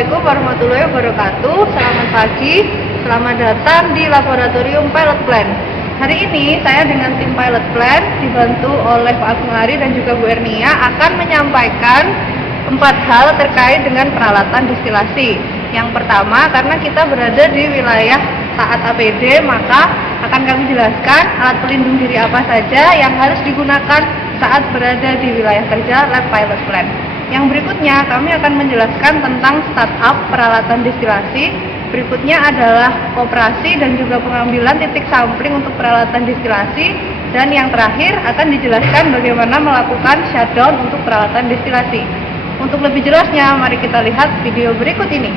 Assalamualaikum warahmatullahi wabarakatuh. Selamat pagi, selamat datang di Laboratorium Pilot Plan. Hari ini saya dengan tim Pilot Plan dibantu oleh Pak Agung Hari dan juga Bu Ernia akan menyampaikan 4 hal terkait dengan peralatan distilasi. Yang pertama, karena kita berada di wilayah taat APD, maka akan kami jelaskan alat pelindung diri apa saja yang harus digunakan saat berada di wilayah kerja Lab Pilot Plan. Yang berikutnya kami akan menjelaskan tentang startup peralatan distilasi. Berikutnya adalah operasi dan juga pengambilan titik sampling untuk peralatan distilasi. Dan yang terakhir akan dijelaskan bagaimana melakukan shutdown untuk peralatan distilasi. Untuk lebih jelasnya, mari kita lihat video berikut ini.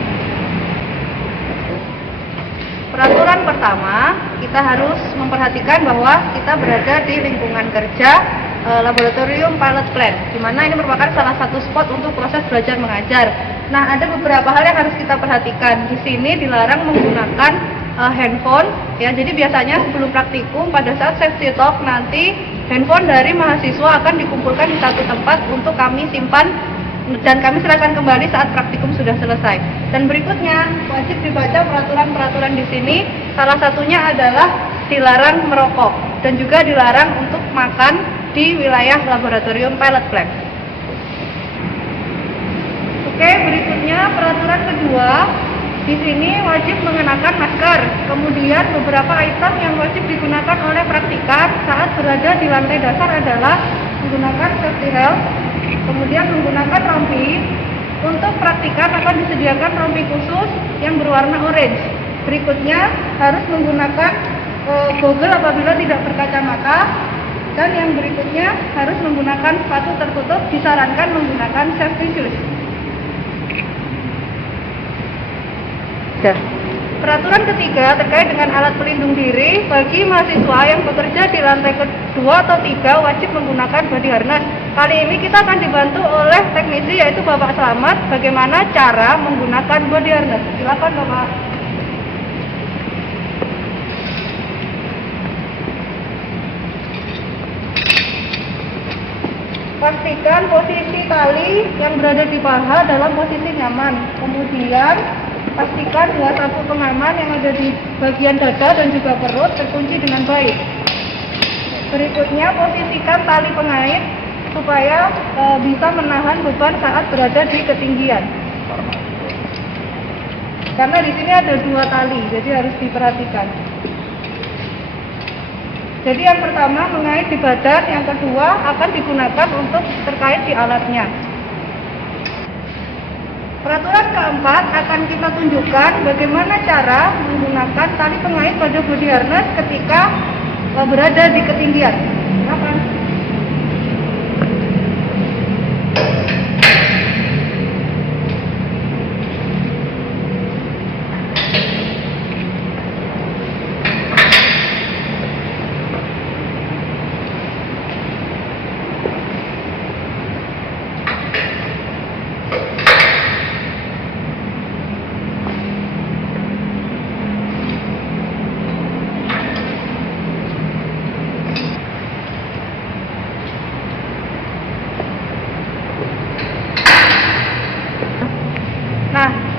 Peraturan pertama, kita harus memperhatikan bahwa kita berada di lingkungan kerja Laboratorium Pilot Plan, di mana ini merupakan salah satu spot untuk proses belajar mengajar. Nah, ada beberapa hal yang harus kita perhatikan. Di sini dilarang menggunakan handphone, ya. Jadi biasanya sebelum praktikum, pada saat safety talk nanti handphone dari mahasiswa akan dikumpulkan di satu tempat untuk kami simpan dan kami serahkan kembali saat praktikum sudah selesai. Dan berikutnya wajib dibaca peraturan-peraturan di sini. Salah satunya adalah dilarang merokok dan juga dilarang untuk makan di wilayah Laboratorium Pilot Plan. Oke, berikutnya peraturan kedua. Di sini wajib mengenakan masker. Kemudian beberapa item yang wajib digunakan oleh praktikan saat berada di lantai dasar adalah menggunakan safety helm, kemudian menggunakan rompi. Untuk praktikan akan disediakan rompi khusus yang berwarna orange. Berikutnya harus menggunakan goggle apabila tidak berkacamata. Dan yang berikutnya harus menggunakan sepatu tertutup, disarankan menggunakan safety shoes. Peraturan ketiga terkait dengan alat pelindung diri bagi mahasiswa yang bekerja di lantai kedua atau 3 wajib menggunakan body harness. Kali ini kita akan dibantu oleh teknisi yaitu Bapak Slamet bagaimana cara menggunakan body harness. Silakan Bapak. Pastikan posisi tali yang berada di paha dalam posisi nyaman. Kemudian pastikan 2 sabuk pengaman yang ada di bagian dada dan juga perut terkunci dengan baik. Berikutnya posisikan tali pengait supaya bisa menahan beban saat berada di ketinggian. Karena di sini ada 2 tali, jadi harus diperhatikan. Jadi yang pertama mengait di badan, yang kedua akan digunakan untuk terkait di alatnya. Peraturan keempat akan kita tunjukkan bagaimana cara menggunakan tali pengait pada body harness ketika berada di ketinggian. Silakan.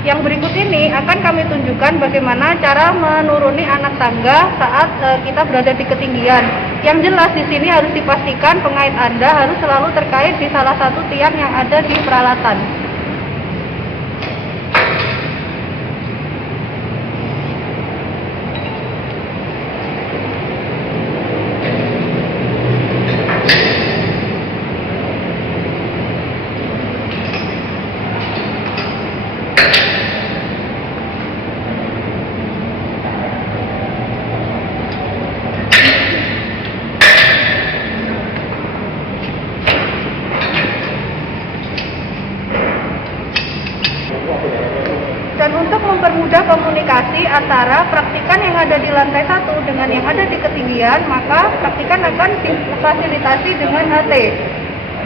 Yang berikut ini akan kami tunjukkan bagaimana cara menuruni anak tangga saat kita berada di ketinggian. Yang jelas di sini harus dipastikan pengait Anda harus selalu terkait di salah satu tiang yang ada di peralatan. Dan untuk mempermudah komunikasi antara praktikan yang ada di lantai 1 dengan yang ada di ketinggian, maka praktikan akan difasilitasi dengan HT.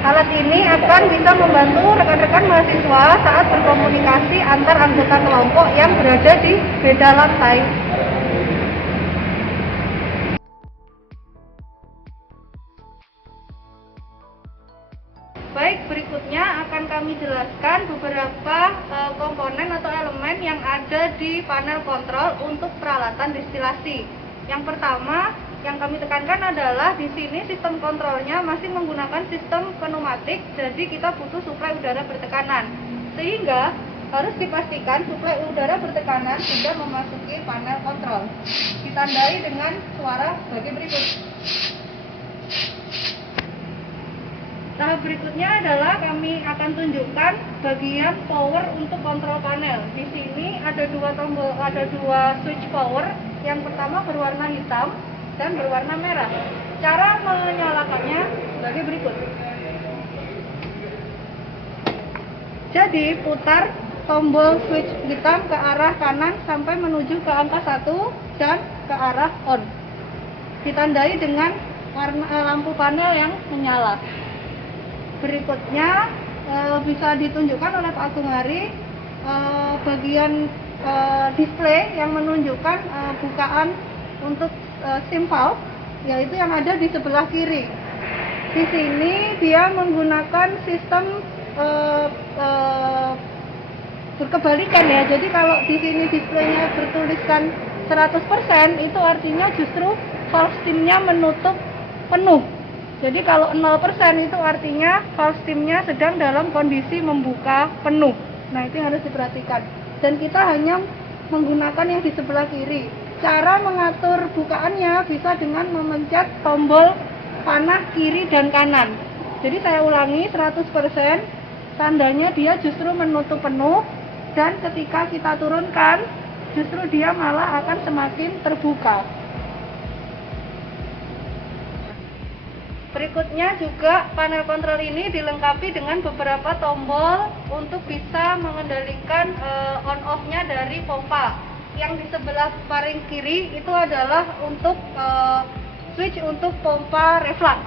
Alat ini akan bisa membantu rekan-rekan mahasiswa saat berkomunikasi antar anggota kelompok yang berada di beda lantai. Baik, berikutnya akan kami jelaskan beberapa komponen atau elemen yang ada di panel kontrol untuk peralatan destilasi. Yang pertama yang kami tekankan adalah di sini sistem kontrolnya masih menggunakan sistem pneumatik, jadi kita butuh suplai udara bertekanan. Sehingga harus dipastikan suplai udara bertekanan sudah memasuki panel kontrol. Ditandai dengan suara sebagai berikut. Tahap berikutnya adalah kami akan tunjukkan bagian power untuk kontrol panel. Di sini ada dua switch power. Yang pertama berwarna hitam dan berwarna merah. Cara menyalakannya sebagai berikut. Jadi putar tombol switch hitam ke arah kanan sampai menuju ke angka 1 dan ke arah on. Ditandai dengan lampu panel yang menyala. Berikutnya bisa ditunjukkan oleh Pak Agung Hari bagian display yang menunjukkan bukaan untuk steam valve, yaitu yang ada di sebelah kiri. Di sini dia menggunakan sistem berkebalikan ya. Jadi kalau di sini displaynya bertuliskan 100%, itu artinya justru valve steamnya menutup penuh. Jadi kalau 0% itu artinya valve steamnya sedang dalam kondisi membuka penuh. Nah, itu harus diperhatikan. Dan kita hanya menggunakan yang di sebelah kiri. Cara mengatur bukaannya bisa dengan memencet tombol panah kiri dan kanan. Jadi saya ulangi, 100% tandanya dia justru menutup penuh, dan ketika kita turunkan justru dia malah akan semakin terbuka. Berikutnya juga panel kontrol ini dilengkapi dengan beberapa tombol untuk bisa mengendalikan on-off-nya dari pompa. Yang di sebelah paling kiri itu adalah untuk switch untuk pompa reflux.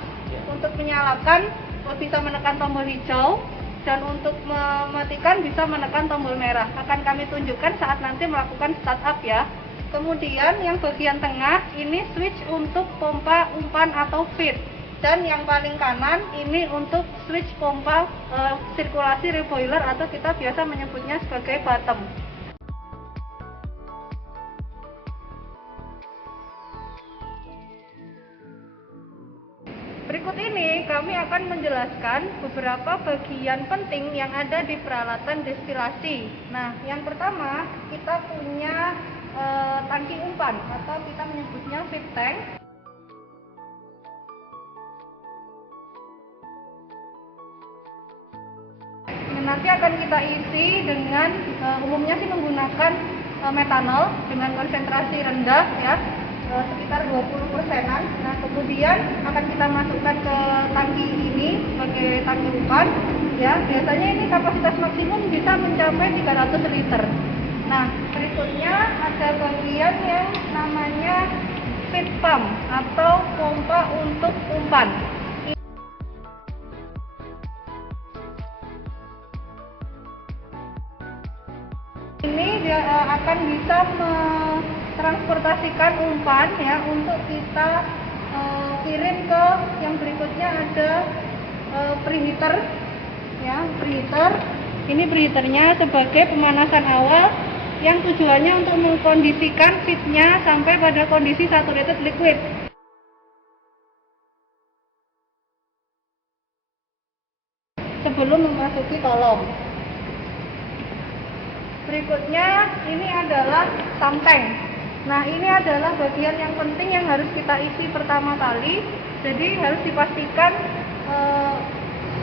Untuk menyalakan bisa menekan tombol hijau, dan untuk mematikan bisa menekan tombol merah. Akan kami tunjukkan saat nanti melakukan startup ya. Kemudian yang bagian tengah ini switch untuk pompa umpan atau feed. Dan yang paling kanan ini untuk switch pompa sirkulasi reboiler atau kita biasa menyebutnya sebagai bottom. Berikut ini kami akan menjelaskan beberapa bagian penting yang ada di peralatan destilasi. Nah, yang pertama kita punya tangki umpan atau kita menyebutnya feed tank. Nanti akan kita isi dengan umumnya sih menggunakan metanol dengan konsentrasi rendah ya, sekitar 20%-an. Nah, kemudian akan kita masukkan ke tangki ini sebagai tangki umpan ya. Biasanya ini kapasitas maksimum bisa mencapai 300 liter. Nah, berikutnya ada bagian yang namanya feed pump atau pompa untuk umpan. Ini dia akan bisa mentransportasikan umpan ya untuk kita kirim ke yang berikutnya ada preheater ya, preheater. Ini preheaternya sebagai pemanasan awal yang tujuannya untuk mengkondisikan feednya sampai pada kondisi saturated liquid. Sebelum memasuki kolom. Berikutnya ini adalah sump tank. Nah, ini adalah bagian yang penting yang harus kita isi pertama kali. Jadi harus dipastikan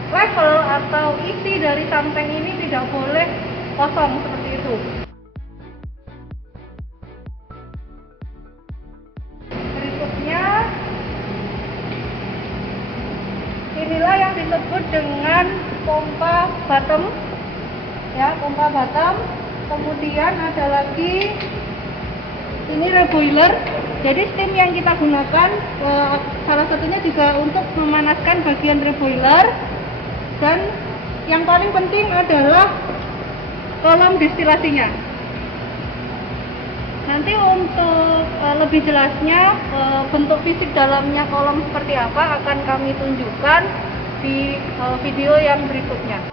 level atau isi dari sump tank ini tidak boleh kosong seperti itu. Berikutnya inilah yang disebut dengan pompa bottom ya, pompa bottom. Kemudian ada lagi ini reboiler. Jadi steam yang kita gunakan salah satunya juga untuk memanaskan bagian reboiler. Dan yang paling penting adalah kolom destilasinya. Nanti untuk lebih jelasnya bentuk fisik dalamnya kolom seperti apa akan kami tunjukkan di video yang berikutnya.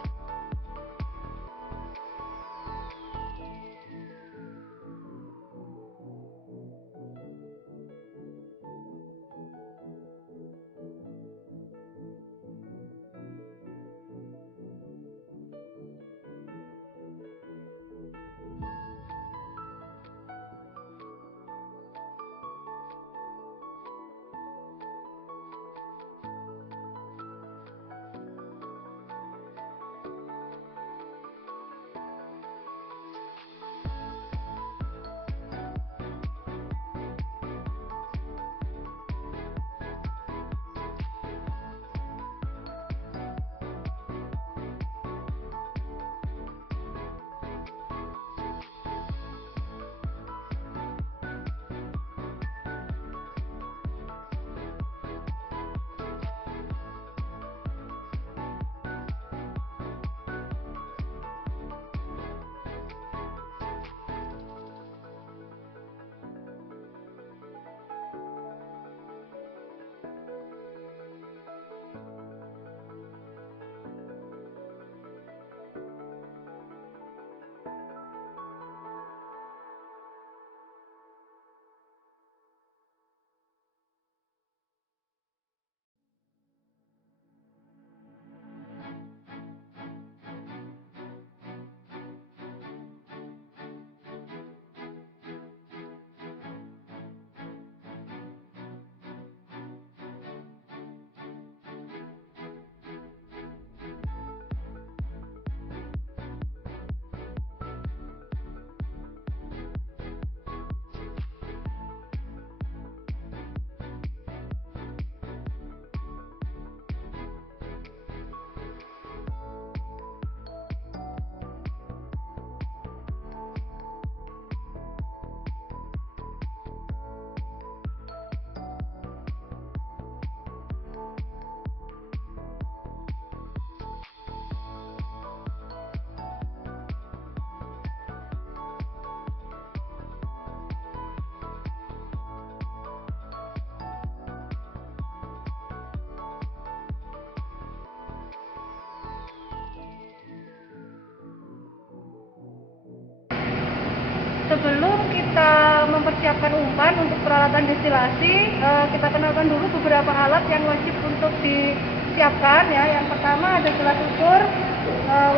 sebelum kita mempersiapkan umpan untuk peralatan destilasi, kita kenalkan dulu beberapa alat yang wajib untuk disiapkan ya. Yang pertama ada gelas ukur,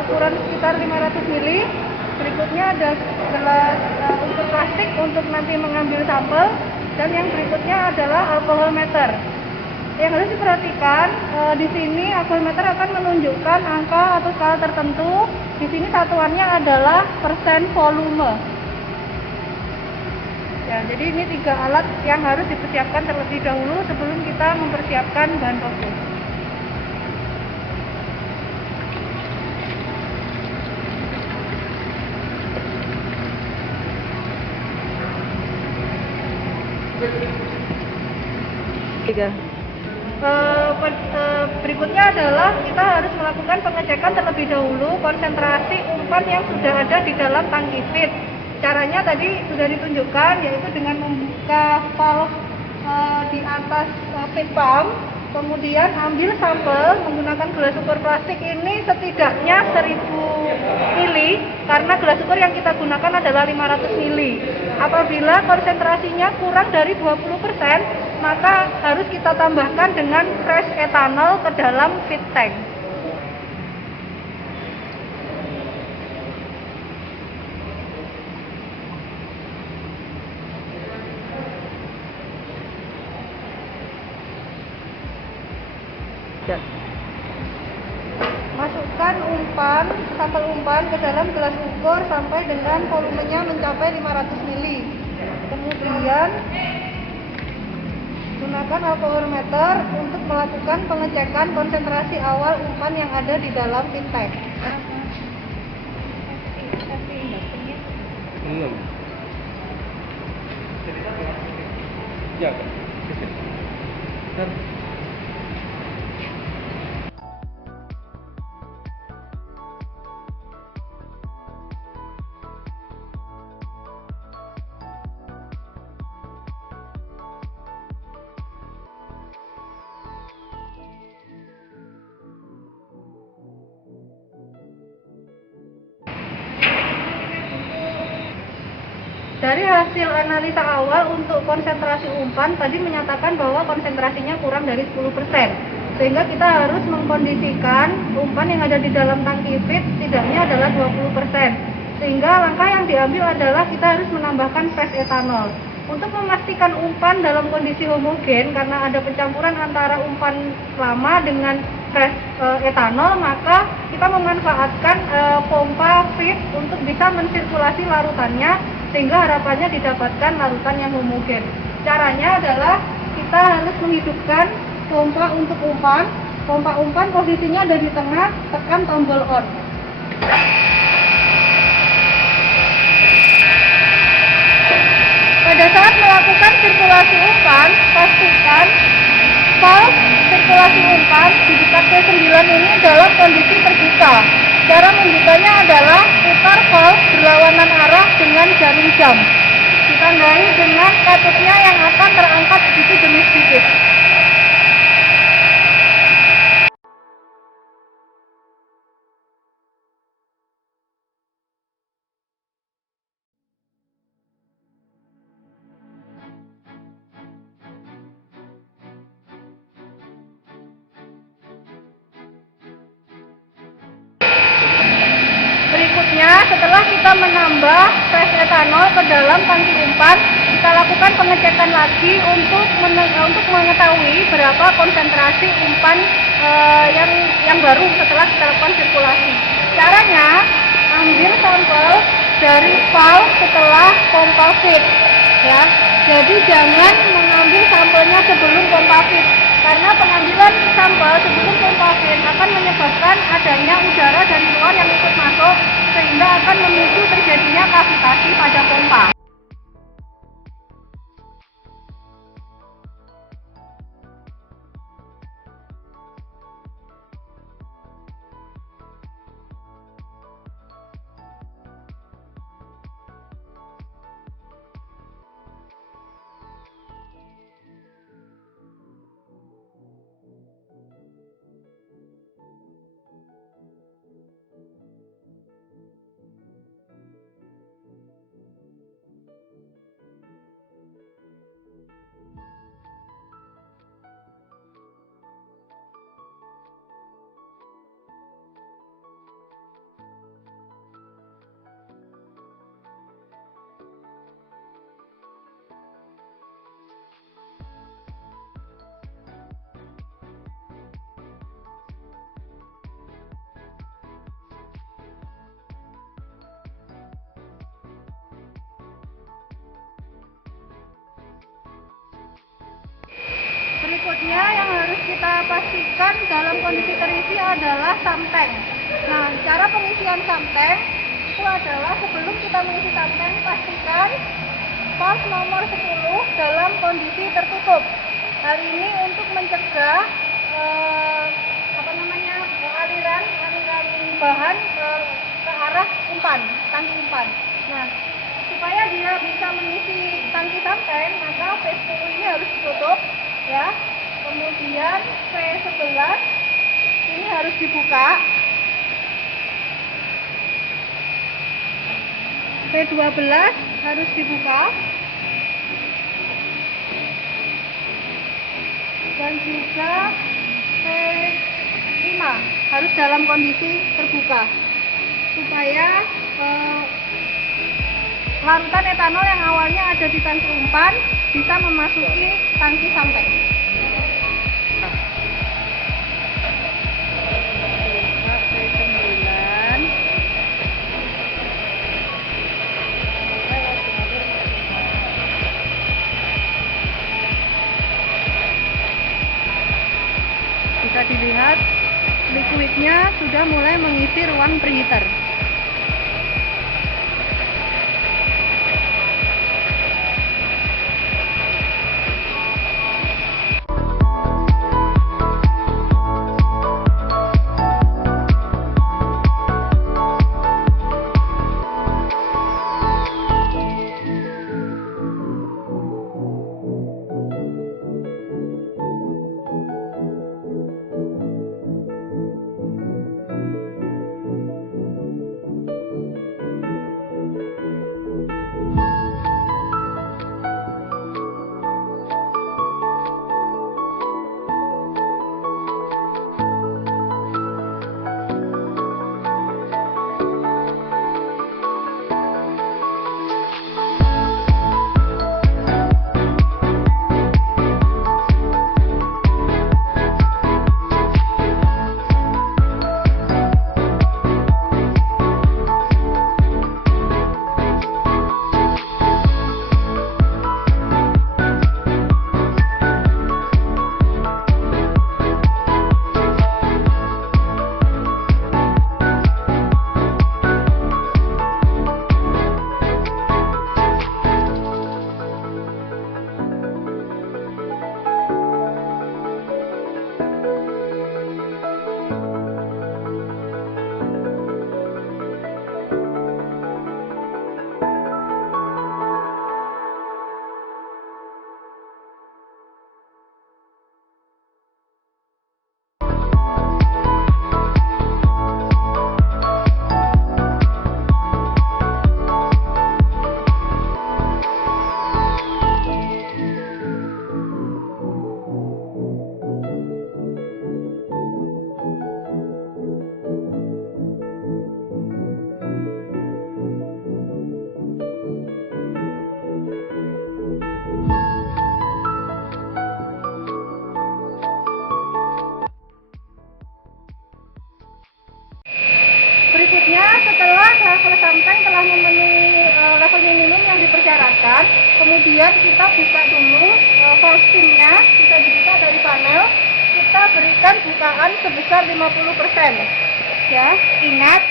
ukuran sekitar 500 ml. Berikutnya ada gelas ukur plastik untuk nanti mengambil sampel, dan yang berikutnya adalah alkohol meter. Yang harus diperhatikan, di sini alkohol meter akan menunjukkan angka atau skala tertentu. Di sini satuannya adalah persen volume. Ya, jadi ini 3 alat yang harus dipersiapkan terlebih dahulu sebelum kita mempersiapkan bahan baku. Berikutnya adalah kita harus melakukan pengecekan terlebih dahulu konsentrasi umpan yang sudah ada di dalam tangki feed. Caranya tadi sudah ditunjukkan, yaitu dengan membuka valve di atas feed pump, kemudian ambil sampel menggunakan gelas ukur plastik ini setidaknya 1000 ml, karena gelas ukur yang kita gunakan adalah 500 ml. Apabila konsentrasinya kurang dari 20%, maka harus kita tambahkan dengan fresh etanol ke dalam feed tank. Masukkan sampel umpan ke dalam gelas ukur sampai dengan volumenya mencapai 500 ml. Kemudian gunakan alkohol meter untuk melakukan pengecekan konsentrasi awal umpan yang ada di dalam feed tank. Belum. Ya. Dari hasil analisa awal untuk konsentrasi umpan tadi menyatakan bahwa konsentrasinya kurang dari 10%. Sehingga kita harus mengkondisikan umpan yang ada di dalam tangki feed setidaknya adalah 20%. Sehingga langkah yang diambil adalah kita harus menambahkan fresh etanol. Untuk memastikan umpan dalam kondisi homogen, karena ada pencampuran antara umpan lama dengan fresh etanol, maka kita memanfaatkan pompa feed untuk bisa mensirkulasi larutannya, sehingga harapannya didapatkan larutan yang homogen. Caranya adalah kita harus menghidupkan pompa untuk umpan. Pompa umpan posisinya ada di tengah, tekan tombol on. Pada saat melakukan sirkulasi umpan, pastikan valve sirkulasi umpan di dekat T9 ini dalam kondisi terbuka. Cara membukanya adalah putar valve berlawanan arah dengan jarum jam. Ditandai dengan katupnya yang akan terangkat sedikit demi sedikit. Berikutnya, setelah kita menambah fresh etanol ke dalam tangki umpan, kita lakukan pengecekan lagi untuk mengetahui berapa konsentrasi umpan yang baru setelah kita lakukan sirkulasi. Caranya, ambil sampel dari valve setelah pompa feed, ya. Jadi jangan mengambil sampelnya sebelum pompa feed, karena pengambilan sampel sebelum pompa feed akan menyebabkan adanya udara dari luar yang ikut masuk, sehingga akan memicu terjadinya kavitasi pada pompa. Berikutnya yang harus kita pastikan dalam kondisi terisi adalah samtank. Nah, cara pengisian samtank itu adalah sebelum kita mengisi samtank, pastikan valve nomor 10 dalam kondisi tertutup. Hal ini untuk mencegah aliran bahan ke arah umpan, tangki umpan. Nah, supaya dia bisa mengisi tangki samtank, maka V10 ini harus ditutup, ya. Kemudian V11 ini harus dibuka. V12 harus dibuka. Dan juga V5 harus dalam kondisi terbuka supaya larutan etanol yang awalnya ada di tangki umpan bisa memasuki tangki samtank. Bisa dilihat liquidnya sudah mulai mengisi ruang preheater. Berikutnya, setelah level samtank telah memenuhi level minimum yang dipersyaratkan, kemudian kita buka dulu valve steamnya, bisa dibuka dari panel. Kita berikan bukaan sebesar 50%. Ya, ingat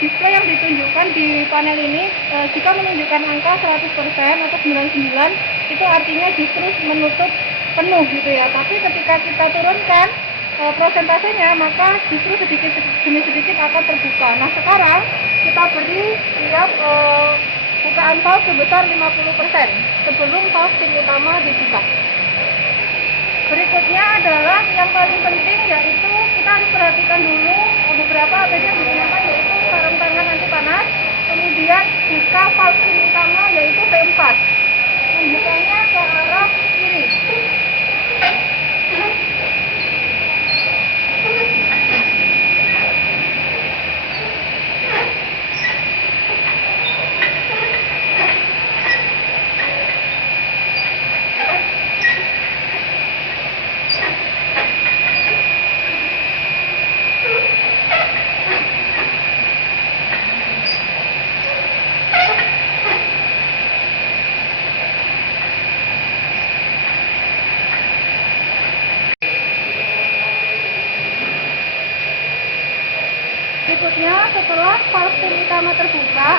display yang ditunjukkan di panel ini jika menunjukkan angka 100% atau 99 itu artinya justru menutup penuh gitu ya. Tapi ketika kita turunkan prosentasenya, maka justru sedikit demi sedikit akan terbuka. Nah, sekarang kita beri dia bukaan valve sebesar 50% sebelum valve steam utama dibuka. Berikutnya adalah yang paling penting, yaitu kita harus perhatikan dulu beberapa APD yang digunakan, yaitu sarung tangan anti panas, kemudian buka valve steam utama yaitu V4, membukanya ke arah kiri. terbuka,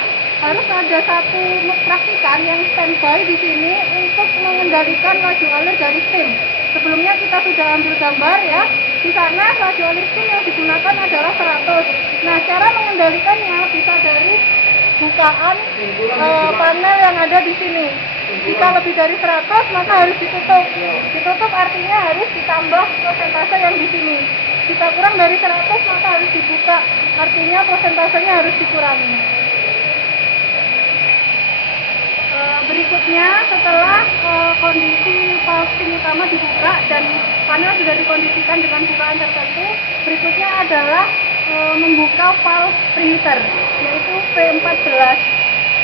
harus ada satu praktikan yang standby di sini untuk mengendalikan laju alir dari steam. Sebelumnya kita sudah ambil gambar ya. Di sana laju alir steam yang digunakan adalah 100. Nah, cara mengendalikannya bisa dari bukaan panel yang ada di sini. Jika lebih dari 100 maka harus ditutup. Ditutup artinya harus ditambah persentase yang di sini. Jika kurang dari 100 maka harus dibuka. Artinya persentasenya harus dikurangi. Berikutnya setelah kondisi valve utama dibuka dan panel sudah dikondisikan dengan bukaan tertentu, berikutnya adalah membuka valve preheater yaitu P14.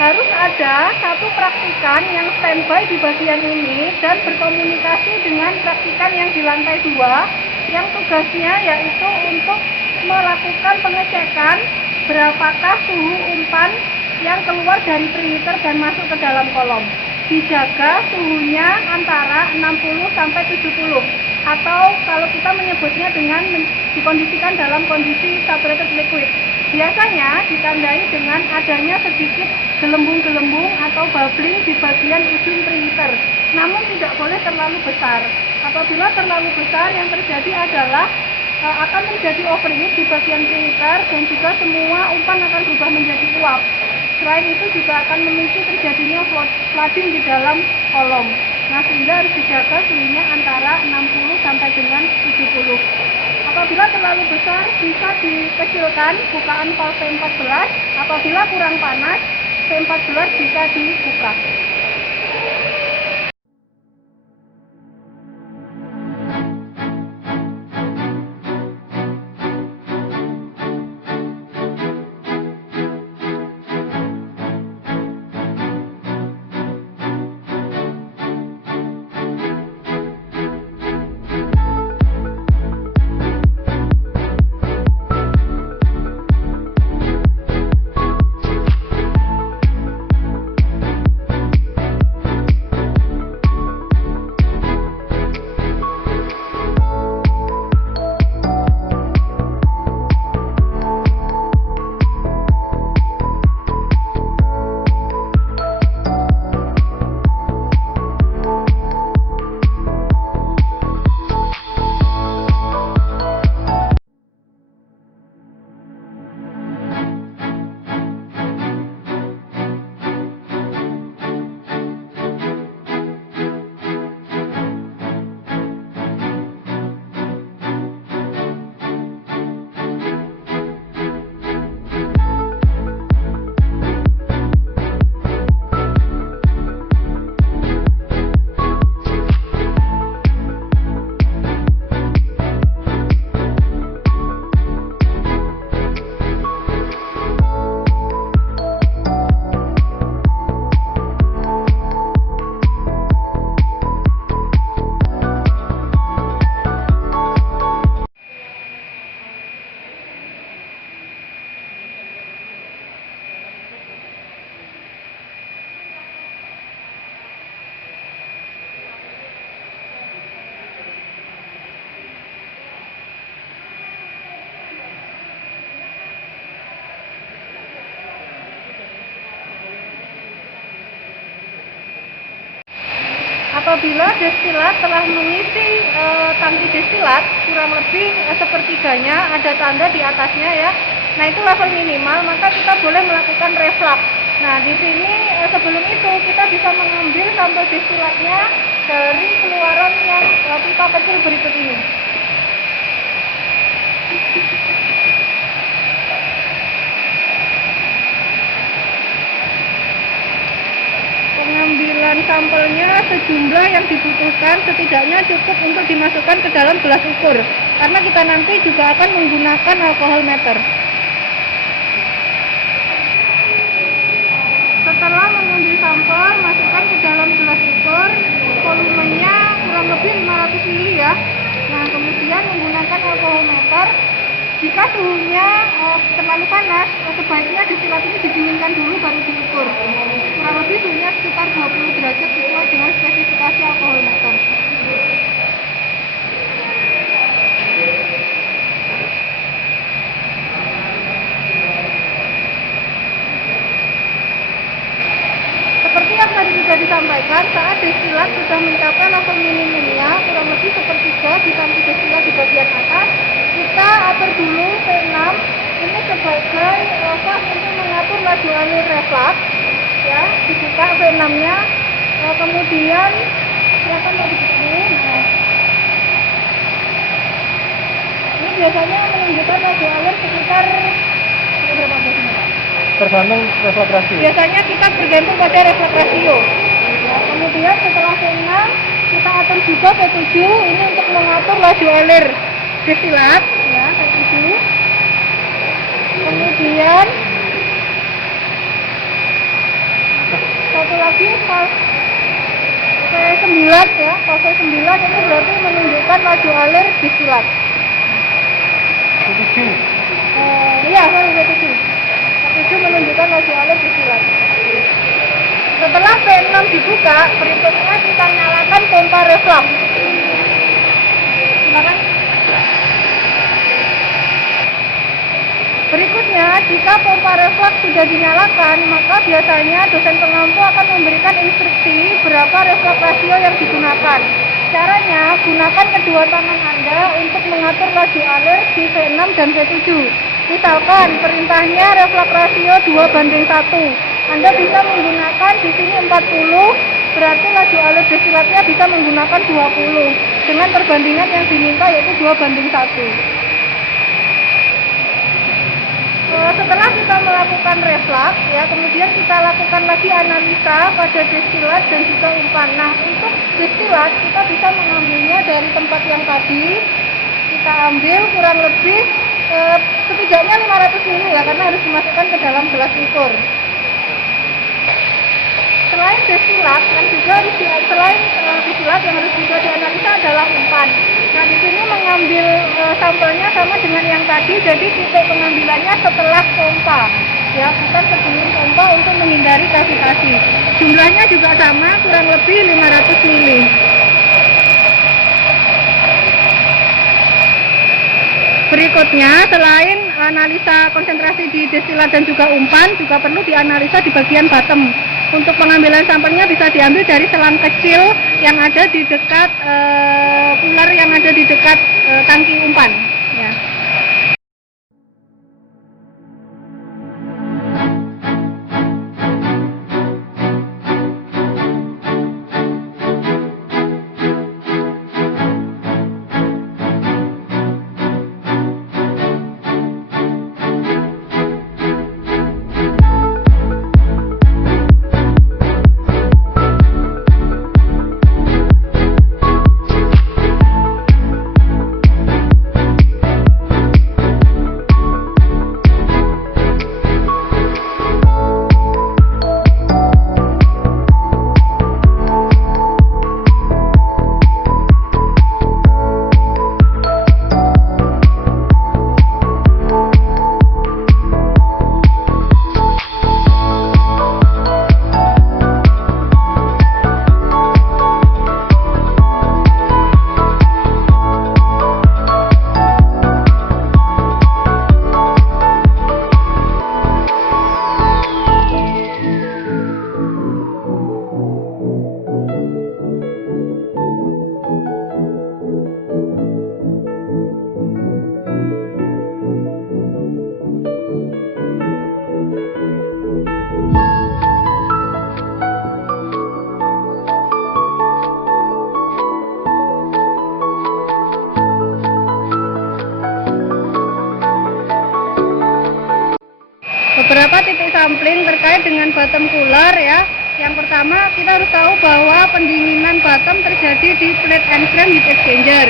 Harus ada satu praktikan yang standby di bagian ini dan berkomunikasi dengan praktikan yang di lantai 2 yang tugasnya yaitu untuk melakukan pengecekan berapakah suhu umpan yang keluar dari preheater dan masuk ke dalam kolom. Dijaga suhunya antara 60 sampai 70 atau kalau kita menyebutnya dengan dikondisikan dalam kondisi saturated liquid. Biasanya ditandai dengan adanya sedikit gelembung-gelembung atau bubbling di bagian ujung preheater. Namun tidak boleh terlalu besar. Apabila terlalu besar yang terjadi adalah akan terjadi overheat di bagian preheater dan juga semua umpan akan berubah menjadi uap. Selain itu juga akan memicu terjadinya flooding di dalam kolom. Nah, sehingga harus dijaga suhunya antara 60 sampai dengan 70. Apabila terlalu besar bisa dikecilkan bukaan valve P14. Apabila kurang panas, P14 bisa dibuka. Apabila destilat telah mengisi tangki destilat kurang lebih sepertiganya, ada tanda di atasnya ya. Nah, itu level minimal, maka kita boleh melakukan reflux. Nah, di sini sebelum itu kita bisa mengambil sampel destilatnya dari keluaran yang pipa kecil berikut ini. Pengambilan sampelnya sejumlah yang dibutuhkan setidaknya cukup untuk dimasukkan ke dalam gelas ukur, karena kita nanti juga akan menggunakan alkohol meter. Setelah mengambil sampel, masukkan ke dalam gelas ukur, volumenya kurang lebih 500 ml ya. Nah, kemudian menggunakan alkohol meter. Jika suhunya terlalu panas, sebaiknya destilat ini didinginkan dulu baru diukur. Kurang lebih suhunya sekitar 20 derajat sesuai dengan spesifikasi alkohol meter. disampaikan saat destilat sudah mencapai level minimumnya kurang lebih sepertiga di samping destilat di bagian atas, kita atur dulu P6 ini sebagai untuk mengatur laju alur reflux ya, dibuka P6 nya, kemudian silakan mau dibuka. Ini biasanya menunjukkan laju alur sekitar berapa menit? Tergantung reflux rasio. Biasanya kita bergantung pada reflux rasio. Ya, kemudian setelah P6 kita atur juga P7 ini untuk mengatur laju alur destilat ya, P7. Kemudian satu lagi fase 9 ya, fase 9 itu berarti menunjukkan laju alur destilat. Iya, fase 7 menunjukkan laju alur destilat. Setelah P6 dibuka, berikutnya kita nyalakan pompa reflux. Silakan. Berikutnya, jika pompa reflux sudah dinyalakan, maka biasanya dosen pengampu akan memberikan instruksi berapa reflux rasio yang digunakan. Caranya, gunakan kedua tangan Anda untuk mengatur laju alur di V6 dan V7. Misalkan, perintahnya reflux rasio 2:1. Anda bisa menggunakan di sini 40, berarti laju alur destilatnya bisa menggunakan 20. Dengan perbandingan yang diminta yaitu 2:1. Setelah kita melakukan reflux ya, kemudian kita lakukan lagi analisa pada destilat dan juga umpan. Nah, untuk destilat kita bisa mengambilnya dari tempat yang tadi. Kita ambil kurang lebih setidaknya 500 ml ya, karena harus dimasukkan ke dalam gelas ukur. Selain destilat yang juga selain destilat yang harus juga dianalisa adalah umpan. Nah, di sini mengambil sampelnya sama dengan yang tadi, jadi titik pengambilannya setelah pompa. Ya, bukan sebelum pompa untuk menghindari gravitasi. Jumlahnya juga sama, kurang lebih 500 ml. Berikutnya, selain analisa konsentrasi di destilat dan juga umpan, juga perlu dianalisa di bagian bottom. Untuk pengambilan sampelnya bisa diambil dari selang kecil yang ada di dekat ular yang ada di dekat tangki umpan. Ya. Beberapa titik sampling terkait dengan bottom cooler ya. Yang pertama, kita harus tahu bahwa pendinginan bottom terjadi di plate and frame heat exchanger.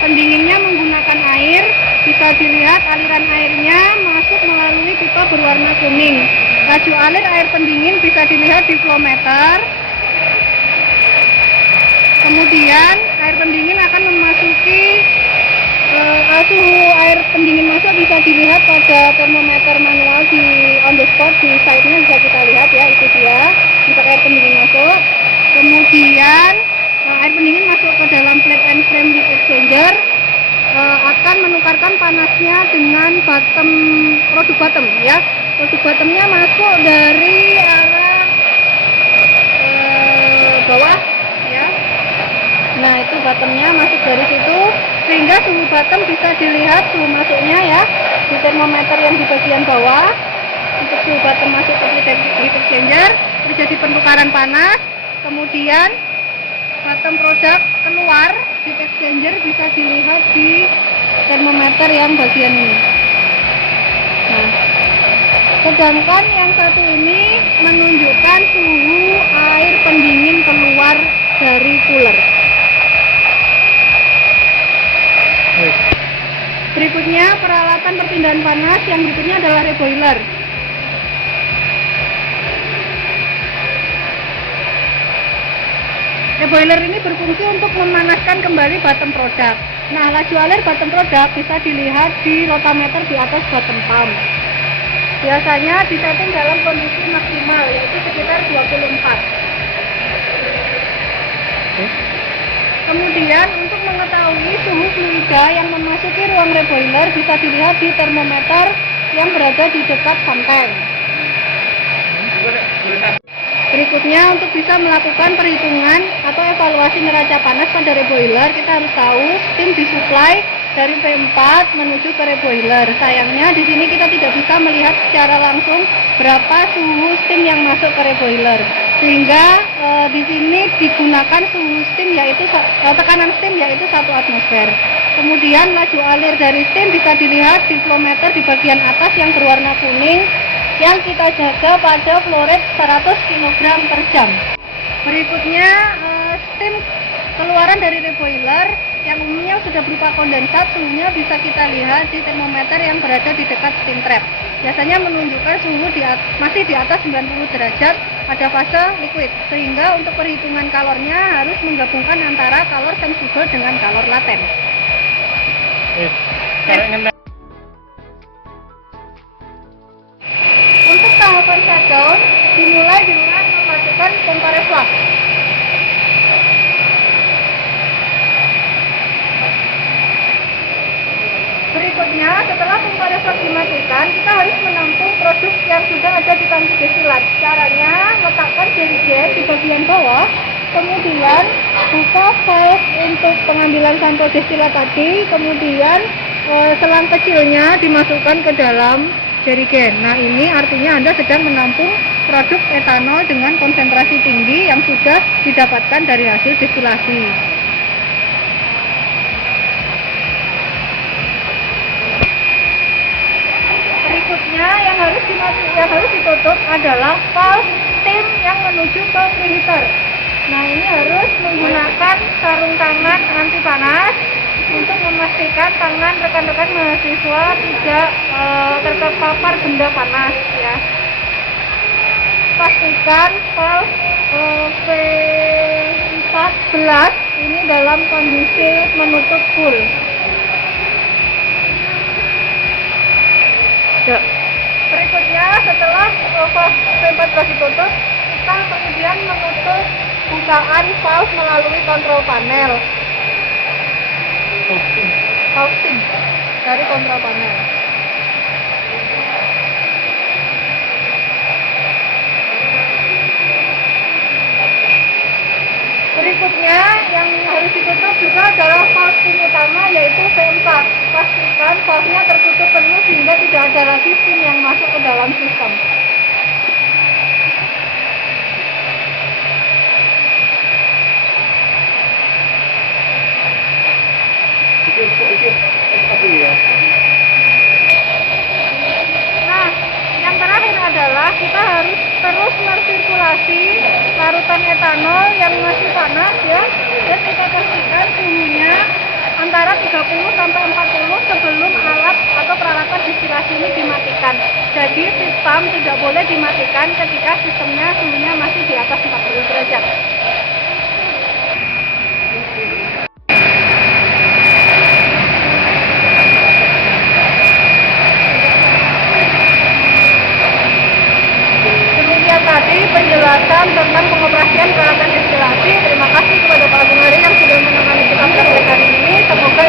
Pendinginnya menggunakan air, bisa dilihat aliran airnya masuk melalui pipa berwarna kuning. Laju alur air pendingin bisa dilihat di flow meter. Kemudian air pendingin akan memasuki suhu air pendingin masuk bisa dilihat pada termometer manual di on the spot di site-nya, bisa kita lihat ya, itu dia untuk air pendingin masuk. Kemudian air pendingin masuk ke dalam plate and frame heat exchanger, akan menukarkan panasnya dengan produk bottom ya. Produk bottomnya masuk dari arah bottom bisa dilihat suhu masuknya ya di termometer yang di bagian bawah. Untuk suhu bottom masuk ke heat exchanger terjadi pentukaran panas, kemudian bottom product keluar heat exchanger bisa dilihat di termometer yang bagian ini. Nah, sedangkan yang satu ini menunjukkan suhu air pendingin keluar dari cooler. Berikutnya peralatan perpindahan panas, yang berikutnya adalah reboiler. Reboiler ini berfungsi untuk memanaskan kembali bottom product. Nah, laju alir bottom product bisa dilihat di rotameter di atas bottom pump. Biasanya disetting dalam kondisi maksimal, yaitu sekitar 24. Kemudian untuk mengetahui suhu fluida yang memasuki ruang reboiler bisa dilihat di termometer yang berada di dekat santai. Berikutnya, untuk bisa melakukan perhitungan atau evaluasi neraca panas pada reboiler, kita harus tahu steam disuplai dari V4 menuju ke reboiler. Sayangnya di sini kita tidak bisa melihat secara langsung berapa suhu steam yang masuk ke reboiler. Sehingga di sini digunakan suhu steam yaitu tekanan steam yaitu 1 atmosfer. Kemudian laju alir dari steam bisa dilihat di flowmeter di bagian atas yang berwarna kuning yang kita jaga pada flow rate 100 kg per jam. Berikutnya steam keluaran dari reboiler yang umumnya sudah berupa kondensat, suhunya bisa kita lihat di termometer yang berada di dekat steam trap. Biasanya menunjukkan suhu masih di atas 90 derajat pada fase liquid, sehingga untuk perhitungan kalornya harus menggabungkan antara kalor sensible dengan kalor laten. Untuk tahapan shutdown dimulai dengan mematikan pompa reflux. Berikutnya, setelah pompa reflux dimatikan, kita harus menampung produk yang sudah ada di tangki destilat. Caranya, letakkan jerigen di bagian bawah, kemudian buka valve untuk pengambilan sampel destilat tadi, kemudian selang kecilnya dimasukkan ke dalam jerigen. Nah, ini artinya Anda sedang menampung produk etanol dengan konsentrasi tinggi yang sudah didapatkan dari hasil destilasi. Berikutnya yang harus ditutup adalah valve steam yang menuju ke preheater. Nah, ini harus menggunakan sarung tangan anti panas untuk memastikan tangan rekan-rekan mahasiswa tidak terpapar benda panas ya. Pastikan valve V14 ini dalam kondisi menutup full. Berikutnya, setelah valve V14 ditutup, kita kemudian menutup bukaan valve melalui kontrol panel. Valve steam dari kontrol panel. Berikutnya yang harus ditutup juga adalah valve steam utama, yaitu V4. Pastikan valve-nya tertutup penuh sehingga tidak ada lagi steam yang masuk ke dalam sistem. Nah, yang terakhir adalah kita harus terus mensirkulasi larutan etanol yang masih panas ya, dan kita pastikan suhunya antara 30 sampai 40 sebelum alat atau peralatan destilasi ini dimatikan. Jadi pit pump tidak boleh dimatikan ketika sistemnya suhunya masih di atas 40 derajat. Demikian tadi penjelasan tentang pengoperasian peralatan destilasi. Terima kasih kepada Pak Agung Hari yang sudah menemani kita pada hari ini. Semoga